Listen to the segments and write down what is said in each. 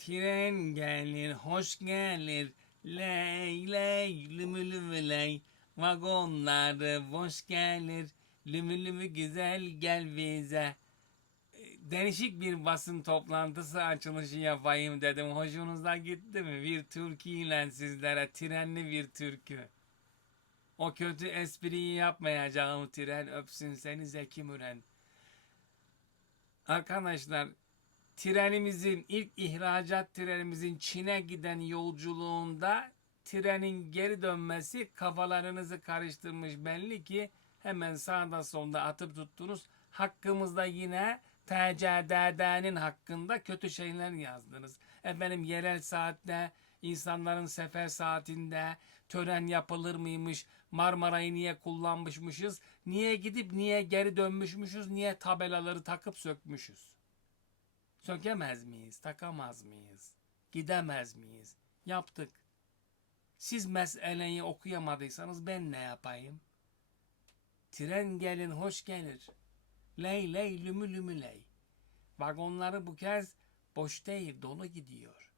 Tren gelir, hoş gelir. Ley ley, lümü lümü ley. Vagonları boş gelir. Lümü lümü güzel gel bize. Değişik bir basın toplantısı açılışı yapayım dedim. Hoşunuza gitti mi? Bir türküyle sizlere trenli bir türkü. O kötü espriyi yapmayacağım tren öpsün seni Zeki Müren. Arkadaşlar trenimizin ilk ihracat trenimizin Çin'e giden yolculuğunda trenin geri dönmesi kafalarınızı karıştırmış belli ki hemen sağda solda atıp tuttunuz. Hakkımızda yine TCDD'nin hakkında kötü şeyler yazdınız. Efendim yerel saatte, insanların sefer saatinde tören yapılır mıymış, Marmara'yı niye kullanmışmışız, niye gidip niye geri dönmüşmüşüz, niye tabelaları takıp sökmüşüz. Sökemez miyiz, takamaz mıyız, gidemez miyiz? Yaptık. Siz meseleyi okuyamadıysanız ben ne yapayım? Tren gelin hoş gelir. Ley ley lümü lümü ley. Vagonları bu kez boş değil dolu gidiyor.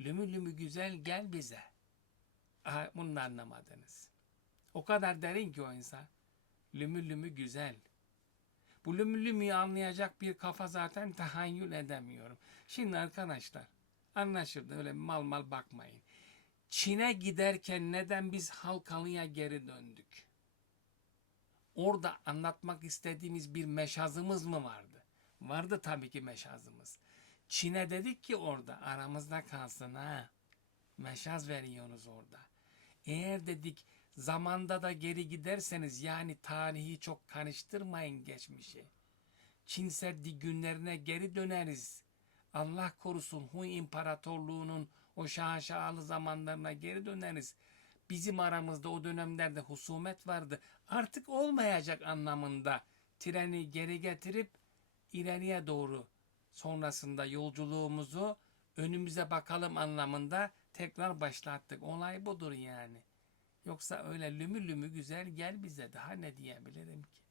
Lümü lümü güzel gel bize. Aha, bunu da anlamadınız. O kadar derin ki o insan. Lümü lümü güzel. Bu lümü lümüyü anlayacak bir kafa zaten tahayyül edemiyorum. Şimdi arkadaşlar anlaşıldı öyle mal mal bakmayın. Çin'e giderken neden biz Halkalı'ya geri döndük? Orada anlatmak istediğimiz bir meşazımız mı vardı? Vardı tabii ki meşazımız. Çin'e dedik ki orada aramızda kalsın ha. Meşaz veriyorsunuz orada. Eğer dedik zamanda da geri giderseniz yani tarihi çok karıştırmayın geçmişi. Çin Seddi günlerine geri döneriz. Allah korusun Huy İmparatorluğu'nun o şaşalı zamanlarına geri döneriz. Bizim aramızda o dönemlerde husumet vardı. Artık olmayacak anlamında treni geri getirip ileriye doğru sonrasında yolculuğumuzu önümüze bakalım anlamında tekrar başlattık. Olay budur yani. Yoksa öyle lümü lümü güzel gel bize daha ne diyebilirim ki?